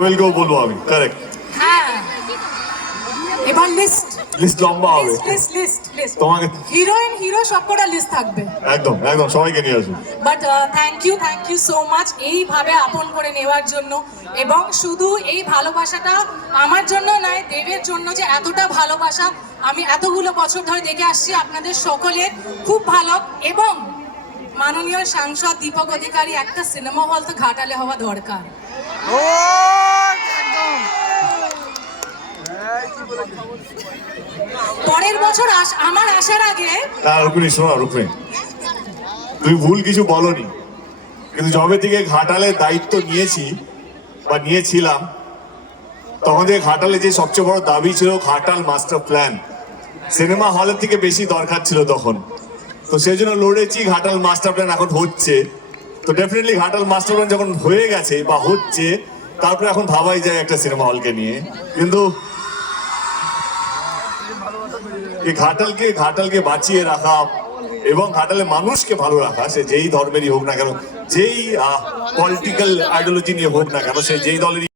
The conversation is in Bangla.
ওয়েলকেও বলবো আমি, কারেক্ট। হ্যাঁ, এবার লিস্ট লিস্ট লম্বা হবে। লিস্ট তোমাকে হিরোইন হিরো সবকটা লিস্ট থাকবে। একদম একদম সবাইকে নিয়ে আসুন। But thank you so much এইভাবে আপন করে নেওয়ার জন্য, এবং শুধু এই ভালোবাসাটা আমার জন্য নয়, দেবের জন্য যে এতটা ভালোবাসা আমি এতগুলো বছর ধরে দেখে আসছি আপনাদের সকলের খুব ভালো। এবং মাননীয় সাংসদ দীপক অধিকারী, একটা সিনেমা হল তো ঘাটালে হওয়া দরকার। পরের বছর আমার আসার আগে না রুক্মিণী, শোনো রুক্মিণী, তুমি ভুল কিছু বলনি, কিন্তু যবে থেকে ঘাটালের দায়িত্ব নিয়েছি বা নিয়েছিলাম, তখন থেকে ঘাটালে যে সবচেয়ে বড় দাবি ছিল ঘাটাল মাস্টার প্ল্যান। সিনেমা হলের থেকে বেশি দরকার ছিল তখন, তো সেই জন্য লড়েছি। ঘাটাল মাস্টার প্ল্যান এখন হচ্ছে, তো ডেফিনেটলি ঘাটাল মাস্টার প্ল্যান যখন হয়ে গেছে বা হচ্ছে, তারপরে এখন ভাবাই যায় একটা সিনেমা হলকে নিয়ে। কিন্তু এই ঘাটালকে বাঁচিয়ে রাখা এবং ঘাটালের মানুষকে ভালো রাখা, সে যেই ধর্মেরই হোক না কেন, যেই পলিটিক্যাল আইডিওলজি নিয়ে হোক না কেন, সে যেই দলেরই